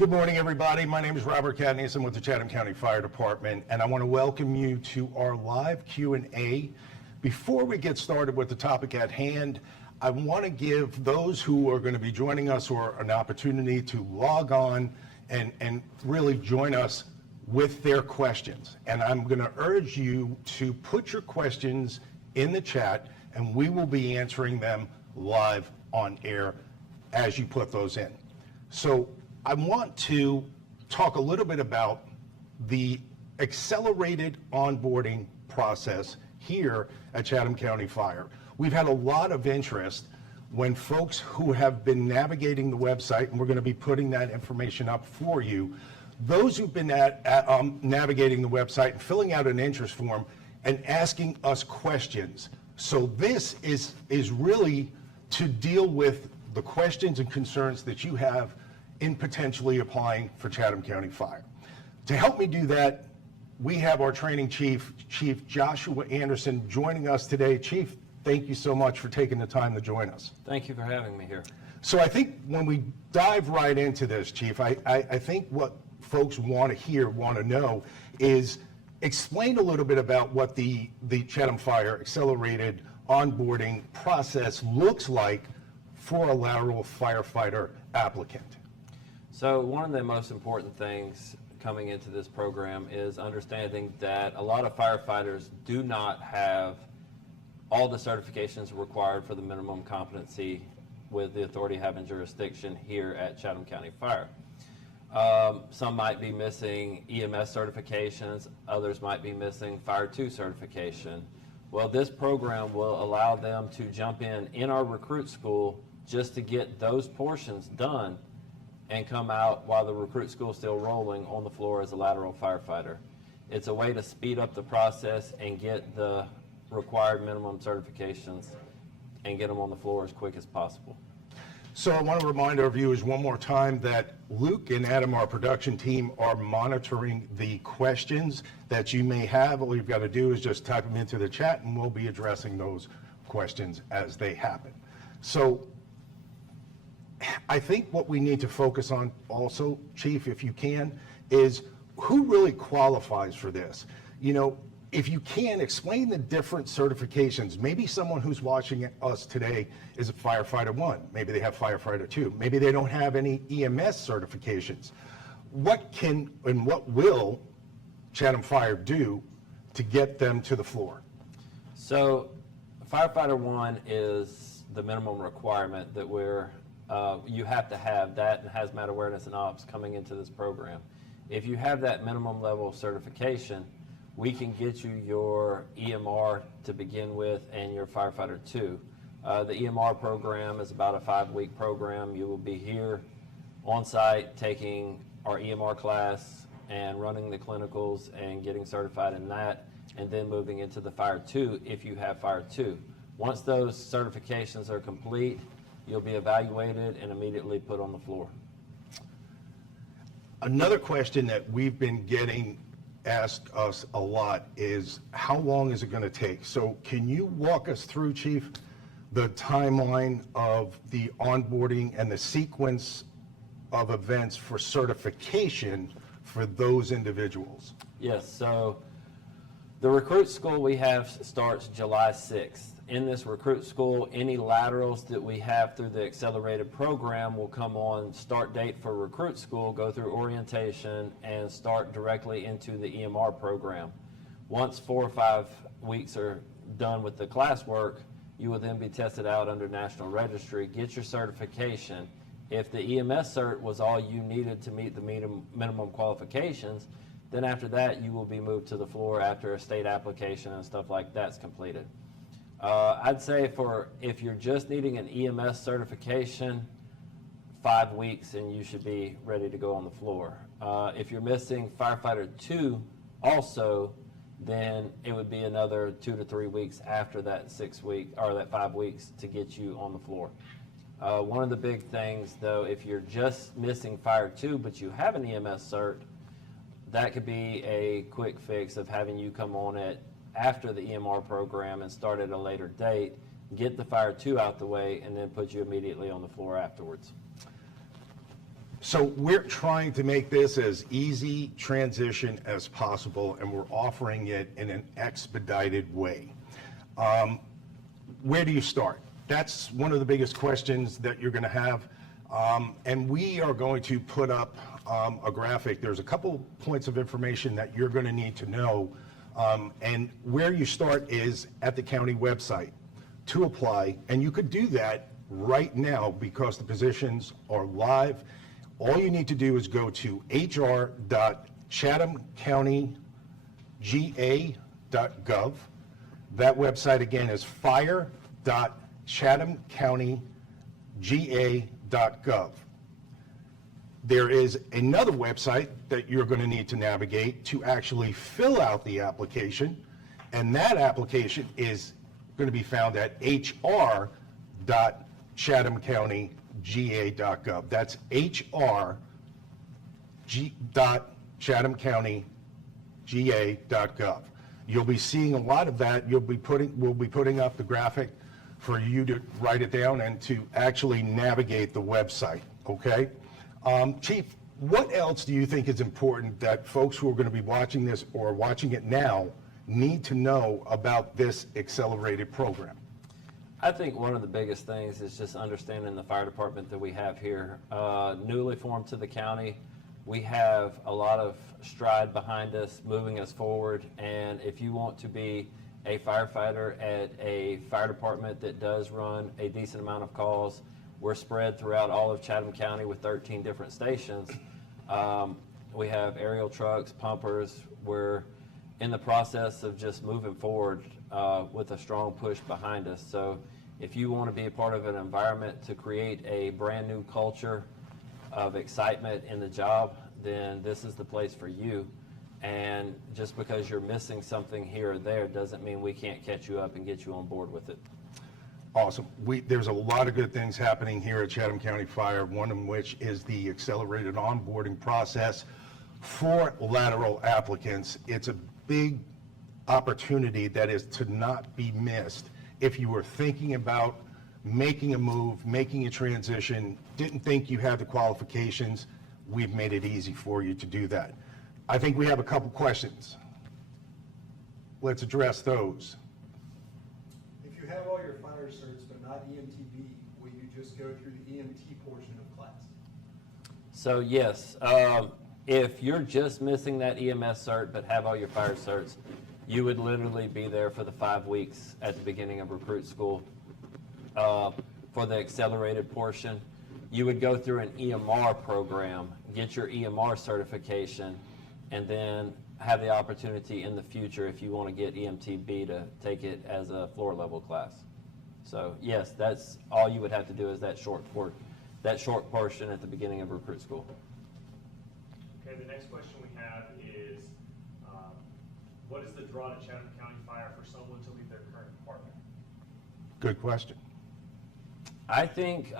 Good morning, everybody. My name is Robert Cadnius. I'm with the Chatham County Fire Department, and I want to welcome you to our live Q&A. Before we get started with the topic at hand, I want to give those who are going to be joining us or an opportunity to log on and really join us with their questions. And I'm going to urge you to put your questions in the chat, and we will be answering them live on air as you put those in. So I want to talk a little bit about the accelerated onboarding process here at Chatham County Fire. We've had a lot of interest when folks who have been navigating the website, and we're going to be putting that information up for you, those who've been navigating the website and filling out an interest form and asking us questions. So this is really to deal with the questions and concerns that you have in potentially applying for Chatham County Fire. To help me do that, we have our training chief, Chief Joshua Anderson, joining us today. Chief, thank you so much for taking the time to join us. Thank you for having me here. So I think when we dive right into this, Chief, I think what folks want to hear, want to know is explain a little bit about what the Chatham Fire accelerated onboarding process looks like for a lateral firefighter applicant. So one of the most important things coming into this program is understanding that a lot of firefighters do not have all the certifications required for the minimum competency with the authority having jurisdiction here at Chatham County Fire. Some might be missing EMS certifications, others might be missing Fire 2 certification. Well, this program will allow them to jump in our recruit school just to get those portions done and come out while the recruit school is still rolling on the floor as a lateral firefighter. It's a way to speed up the process and get the required minimum certifications and get them on the floor as quick as possible. So I want to remind our viewers one more time that Luke and Adam, our production team, are monitoring the questions that you may have. All you've got to do is just type them into the chat and we'll be addressing those questions as they happen. So I think what we need to focus on also, Chief, if you can, is who really qualifies for this. You know, if you can, explain the different certifications. Maybe someone who's watching us today is a firefighter 1. Maybe they have firefighter 2. Maybe they don't have any EMS certifications. What can and what will Chatham Fire do to get them to the floor? So firefighter 1 is the minimum requirement that you have to have that and hazmat awareness and ops coming into this program. If you have that minimum level of certification, we can get you your EMR to begin with and your firefighter 2. The EMR program is about a 5-week program. You will be here on site taking our EMR class and running the clinicals and getting certified in that, and then moving into the Fire 2 if you have Fire 2. Once those certifications are complete, you'll be evaluated and immediately put on the floor. Another question that we've been getting asked us a lot is how long is it going to take? So can you walk us through, Chief, the timeline of the onboarding and the sequence of events for certification for those individuals? Yes, so the recruit school we have starts July 6th. In this recruit school, any laterals that we have through the accelerated program will come on start date for recruit school, go through orientation, and start directly into the EMR program. Once 4 or 5 weeks are done with the classwork, you will then be tested out under National Registry, get your certification. If the EMS cert was all you needed to meet the minimum qualifications, then after that you will be moved to the floor after a state application and stuff like that's completed. I'd say if you're just needing an EMS certification, 5 weeks and you should be ready to go on the floor. If you're missing firefighter 2 also, then it would be another 2 to 3 weeks after that 6 week or that 5 weeks to get you on the floor. One of the big things though, if you're just missing Fire 2 but you have an EMS cert, that could be a quick fix of having you come on it after the EMR program and start at a later date, get the Fire 2 out the way, and then put you immediately on the floor afterwards. So we're trying to make this as easy transition as possible, and we're offering it in an expedited way. Where do you start? That's one of the biggest questions that you're going to have. And we are going to put up a graphic. There's a couple points of information that you're going to need to know. And where you start is at the county website to apply. And you could do that right now because the positions are live. All you need to do is go to hr.chathamcountyga.gov. That website again is fire.chathamcountyga.gov. There is another website that you're going to need to navigate to actually fill out the application, and that application is going to be found at hr.chathamcountyga.gov. That's hr.chathamcountyga.gov. You'll be seeing a lot of that. We'll be putting up the graphic for you to write it down and to actually navigate the website, okay? Chief, what else do you think is important that folks who are going to be watching this or watching it now need to know about this accelerated program? I think one of the biggest things is just understanding the fire department that we have here. Newly formed to the county, we have a lot of stride behind us, moving us forward, and if you want to be a firefighter at a fire department that does run a decent amount of calls, we're spread throughout all of Chatham County with 13 different stations. We have aerial trucks, pumpers. We're in the process of just moving forward with a strong push behind us. So if you want to be a part of an environment to create a brand new culture of excitement in the job, then this is the place for you. And just because you're missing something here or there doesn't mean we can't catch you up and get you on board with it. Awesome. There's a lot of good things happening here at Chatham County Fire, one of which is the accelerated onboarding process for lateral applicants. It's a big opportunity that is to not be missed. If you were thinking about making a move, making a transition, didn't think you had the qualifications, we've made it easy for you to do that. I think we have a couple questions. Let's address those. If you have all your fire certs but not EMTB, will you just go through the EMT portion of class? So yes, if you're just missing that EMS cert but have all your fire certs, you would literally be there for the 5 weeks at the beginning of recruit school. For the accelerated portion, you would go through an EMR program, get your EMR certification, and then have the opportunity in the future, if you want to get EMTB, to take it as a floor level class. So yes, that's all you would have to do is that short portion at the beginning of recruit school. Okay, the next question we have is, what is the draw to Chatham County Fire for someone to leave their current department? Good question. I think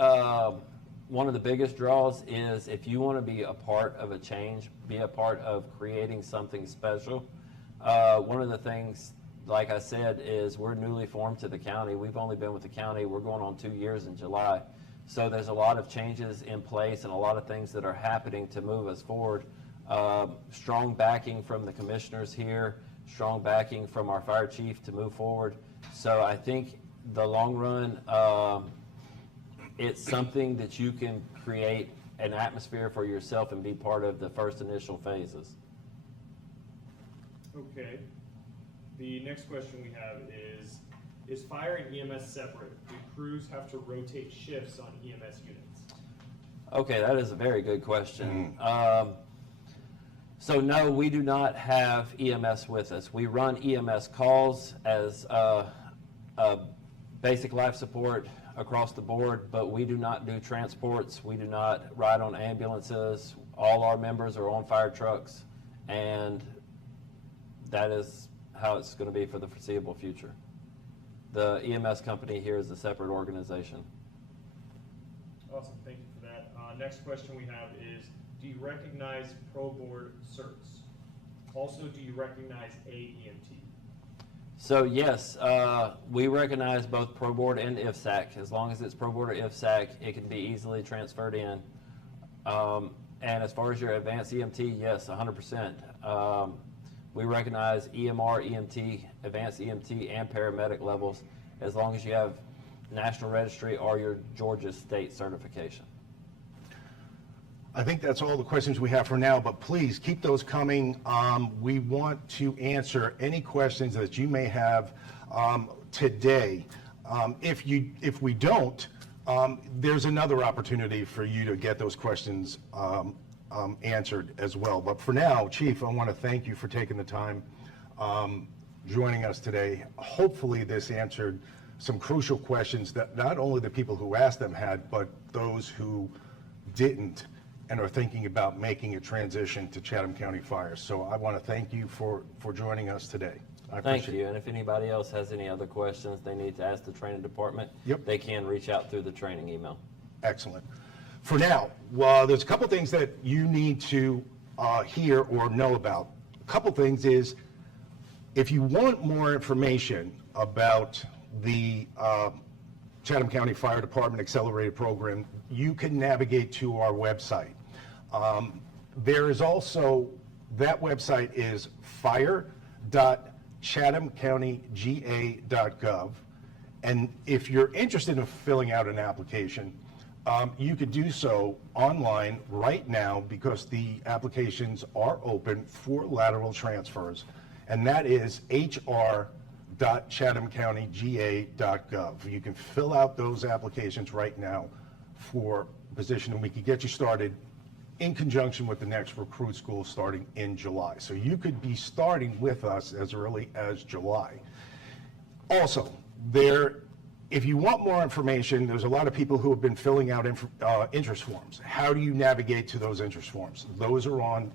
one of the biggest draws is if you want to be a part of a change, be a part of creating something special. One of the things, like I said, is we're newly formed to the county. We've only been with the county, we're going on 2 years in July. So there's a lot of changes in place and a lot of things that are happening to move us forward. Strong backing from the commissioners here, strong backing from our fire chief to move forward. So I think the long run, it's something that you can create an atmosphere for yourself and be part of the first initial phases. Okay. The next question we have is fire and EMS separate? Do crews have to rotate shifts on EMS units? Okay, that is a very good question. So no, we do not have EMS with us. We run EMS calls as basic life support across the board, but we do not do transports. We do not ride on ambulances. All our members are on fire trucks, and that is how it's going to be for the foreseeable future. The EMS company here is a separate organization. Awesome, thank you for that. Next question we have is, do you recognize Pro Board certs? Also, do you recognize AEMT? So yes, we recognize both Pro Board and IFSAC. As long as it's Pro Board or IFSAC, it can be easily transferred in. And as far as your advanced EMT, yes, 100%. We recognize EMR, EMT, advanced EMT, and paramedic levels as long as you have National Registry or your Georgia State certification. I think that's all the questions we have for now, but please keep those coming. We want to answer any questions that you may have today. If we don't, there's another opportunity for you to get those questions answered as well. But for now, Chief, I want to thank you for taking the time joining us today. Hopefully this answered some crucial questions that not only the people who asked them had, but those who didn't and are thinking about making a transition to Chatham County Fire. So I want to thank you for joining us today. I Thank appreciate you. it. And if anybody else has any other questions they need to ask the training department, Yep. they can reach out through the training email. Excellent. For now, well, there's a couple things that you need to hear or know about. A couple things is, if you want more information about the Chatham County Fire Department Accelerated Program, you can navigate to our website. There is also, that website is fire.chathamcountyga.gov. And if you're interested in filling out an application, you could do so online right now because the applications are open for lateral transfers. And that is hr.chathamcountyga.gov. You can fill out those applications right now for position, and we can get you started in conjunction with the next recruit school starting in July. So you could be starting with us as early as July. Also, if you want more information, there's a lot of people who have been filling out interest forms. How do you navigate to those interest forms? Those are on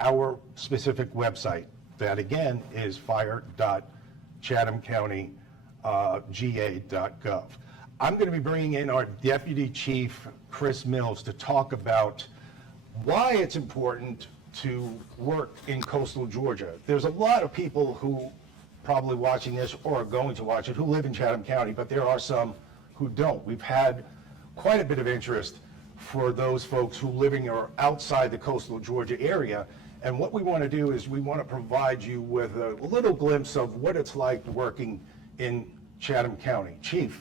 our specific website. That again is fire.chathamcountyga.gov. I'm going to be bringing in our Deputy Chief, Chris Mills, to talk about why it's important to work in coastal Georgia. There's a lot of people who probably watching this or are going to watch it who live in Chatham County, but there are some who don't. We've had quite a bit of interest for those folks who living or outside the coastal Georgia area. And what we want to do is we want to provide you with a little glimpse of what it's like working in Chatham County. Chief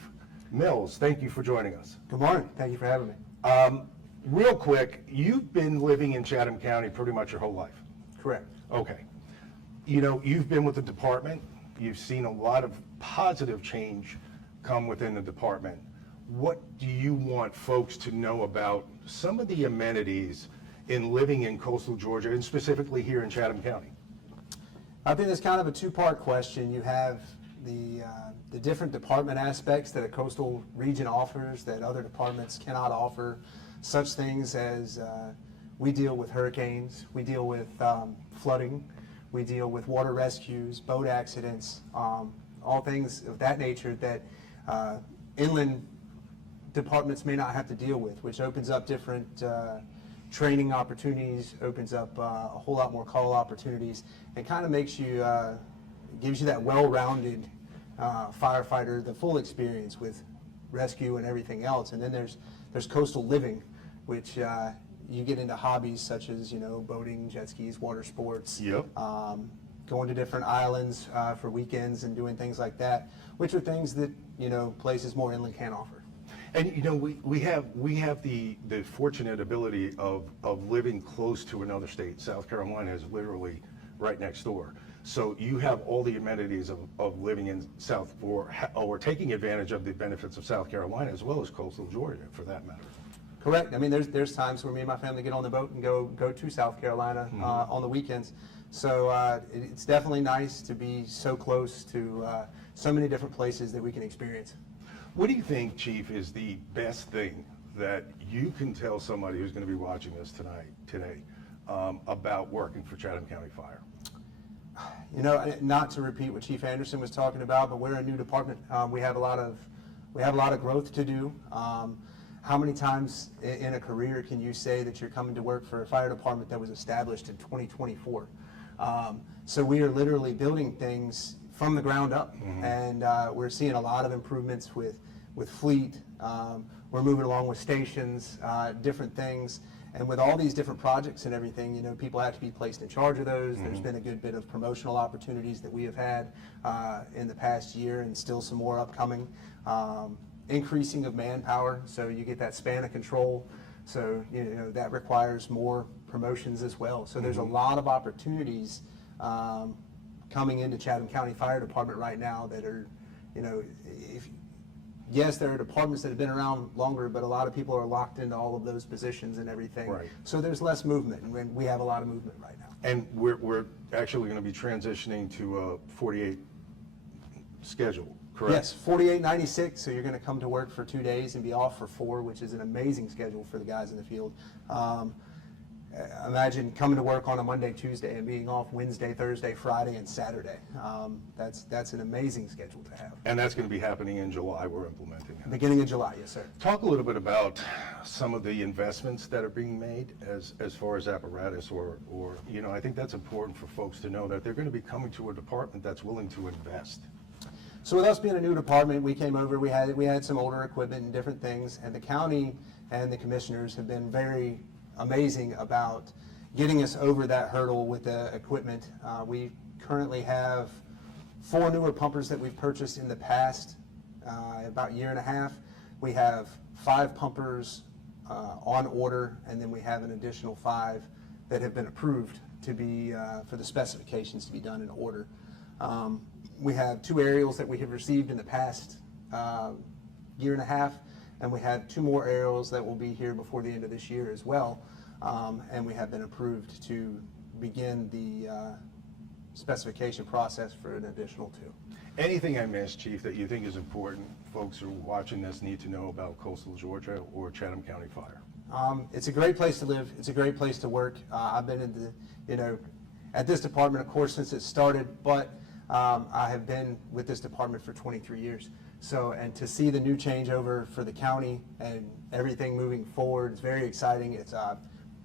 Mills, thank you for joining us. Good morning. Thank you for having me. Real quick, you've been living in Chatham County pretty much your whole life. Correct. Okay. You know, you've been with the department. You've seen a lot of positive change come within the department. What do you want folks to know about some of the amenities in living in coastal Georgia, and specifically here in Chatham County? I think it's kind of a two-part question. You have the different department aspects that a coastal region offers that other departments cannot offer, such things as we deal with hurricanes, we deal with flooding, we deal with water rescues, boat accidents, all things of that nature that inland departments may not have to deal with, which opens up different training opportunities, opens up a whole lot more call opportunities, and kind of makes you, gives you that well-rounded firefighter, the full experience with rescue and everything else. And then there's coastal living, which you get into hobbies such as, you know, boating, jet skis, water sports, Yep. Going to different islands for weekends and doing things like that, which are things that, you know, places more inland can't offer. And you know, we have the fortunate ability of living close to another state. South Carolina is literally right next door. So you have all the amenities of living in or taking advantage of the benefits of South Carolina as well as coastal Georgia, for that matter. Correct. I mean, there's times where me and my family get on the boat and go to South Carolina on the weekends. So it's definitely nice to be so close to so many different places that we can experience. What do you think, Chief, is the best thing that you can tell somebody who's going to be watching this today about working for Chatham County Fire? You know, not to repeat what Chief Anderson was talking about, but we're a new department. We have a lot of growth to do. How many times in a career can you say that you're coming to work for a fire department that was established in 2024? So we are literally building things from the ground up, and we're seeing a lot of improvements with fleet. We're moving along with stations, different things, And with all these different projects and everything, you know, people have to be placed in charge of those. There's been a good bit of promotional opportunities that we have had in the past year, and still some more upcoming. Increasing of manpower, so you get that span of control. So, you know, that requires more promotions as well. So there's a lot of opportunities coming into Chatham County Fire Department right now that are, you know, yes, there are departments that have been around longer, but a lot of people are locked into all of those positions and everything. Right. So there's less movement, and we have a lot of movement right now. And we're actually going to be transitioning to a 48 schedule, correct? Yes, 4896, so you're going to come to work for 2 days and be off for 4, which is an amazing schedule for the guys in the field. Imagine coming to work on a Monday, Tuesday, and being off Wednesday, Thursday, Friday, and Saturday. That's an amazing schedule to have. And that's going to be happening in July. We're implementing it. Beginning of July, yes, sir. Talk a little bit about some of the investments that are being made as far as apparatus or, you know, I think that's important for folks to know that they're going to be coming to a department that's willing to invest. So with us being a new department, we came over, we had some older equipment and different things, and the county and the commissioners have been very amazing about getting us over that hurdle with the equipment. We currently have 4 newer pumpers that we've purchased in the past about a year and a half. We have 5 pumpers on order, and then we have an additional 5 that have been approved to be for the specifications to be done in order. We have 2 aerials that we have received in the past year and a half, and we have 2 more aerials that will be here before the end of this year as well. And we have been approved to begin the specification process for an additional 2. Anything I missed, Chief, that you think is important, folks who are watching this need to know about coastal Georgia or Chatham County Fire? It's a great place to live. It's a great place to work. I've been in the, you know, at this department, of course, since it started, but I have been with this department for 23 years. So, and to see the new changeover for the county and everything moving forward, it's very exciting. It's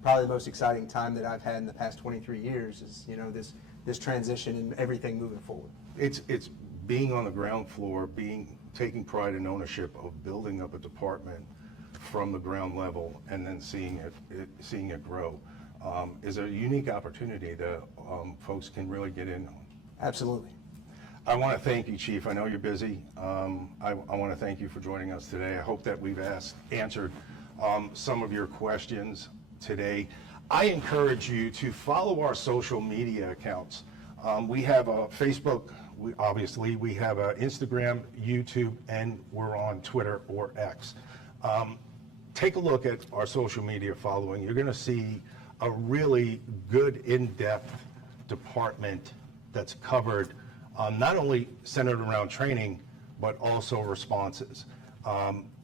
probably the most exciting time that I've had in the past 23 years is, you know, this transition and everything moving forward. It's being on the ground floor, taking pride and ownership of building up a department from the ground level and then seeing it grow is a unique opportunity that folks can really get in on. Absolutely. I want to thank you, Chief. I know you're busy. I want to thank you for joining us today. I hope that we've answered some of your questions today. I encourage you to follow our social media accounts. We have a Facebook, we have an Instagram, YouTube, and we're on Twitter or X. Take a look at our social media following. You're going to see a really good in-depth department that's covered, not only centered around training, but also responses.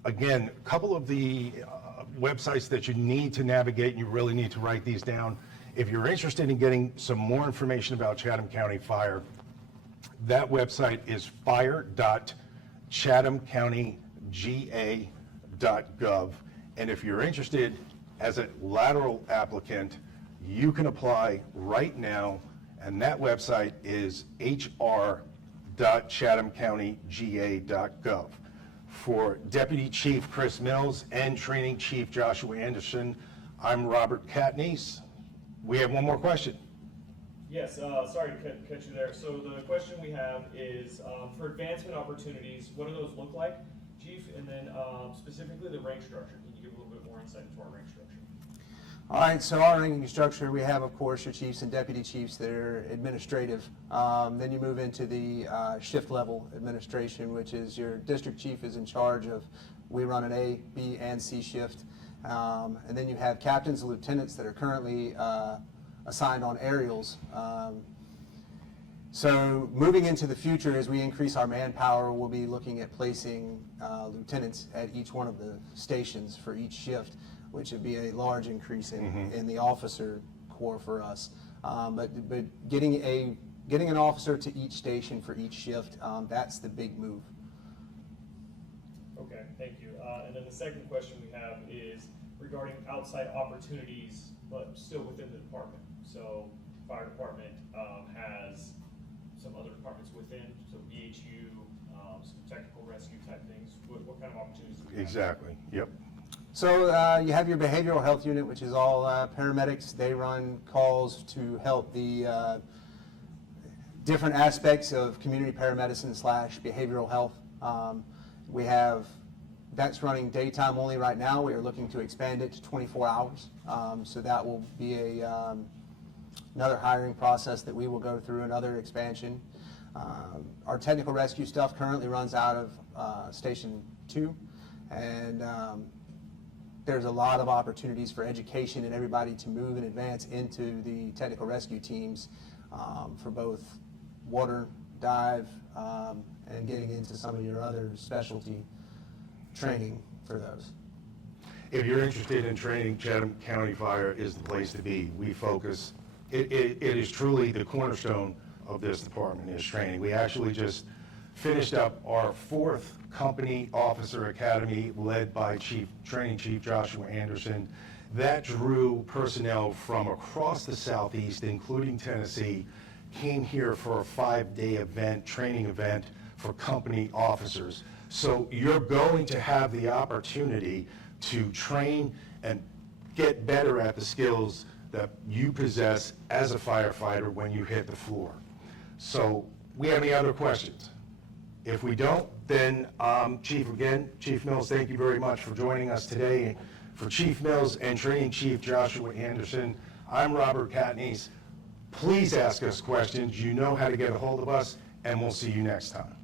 Again, a couple of the websites that you need to navigate, and you really need to write these down. If you're interested in getting some more information about Chatham County Fire, that website is fire.chathamcountyga.gov. And if you're interested as a lateral applicant, you can apply right now, and that website is hr.chathamcountyga.gov. For Deputy Chief Chris Mills and Training Chief Joshua Anderson, I'm Robert Katniss. We have one more question. Yes, sorry to catch you there. So the question we have is, for advancement opportunities, what do those look like, Chief? And then specifically the rank structure. Can you give a little bit more insight into our rank structure? All right, so our ranking structure, we have, of course, your chiefs and deputy chiefs that are administrative. Then you move into the shift level administration, which is your district chief is in charge of, we run an A, B, and C shift. And then you have captains and lieutenants that are currently assigned on aerials. So moving into the future, as we increase our manpower, we'll be looking at placing lieutenants at each one of the stations for each shift, which would be a large increase in the officer corps for us. But getting an officer to each station for each shift, that's the big move. Okay, thank you. And then the second question we have is regarding outside opportunities, but still within the department. So fire department has some other departments within, so BHU, some technical rescue type things. What kind of opportunities do we have? Exactly, yep. So you have your behavioral health unit, which is all paramedics. They run calls to help the different aspects of community paramedicine / behavioral health. We have, that's running daytime only right now. We are looking to expand it to 24 hours. So that will be another hiring process that we will go through, another expansion. Our technical rescue stuff currently runs out of Station 2, and there's a lot of opportunities for education and everybody to move and advance into the technical rescue teams for both water, dive, and getting into some of your other specialty training for those. If you're interested in training, Chatham County Fire is the place to be. We focus, it is truly the cornerstone of this department is training. We actually just finished up our 4th Company Officer Academy led by Training Chief Joshua Anderson. That drew personnel from across the Southeast, including Tennessee, came here for a 5-day event, training event for company officers. So you're going to have the opportunity to train and get better at the skills that you possess as a firefighter when you hit the floor. So we have any other questions? If we don't, then Chief Mills, thank you very much for joining us today. For Chief Mills and Training Chief Joshua Anderson, I'm Robert Katniss. Please ask us questions. You know how to get a hold of us, and we'll see you next time.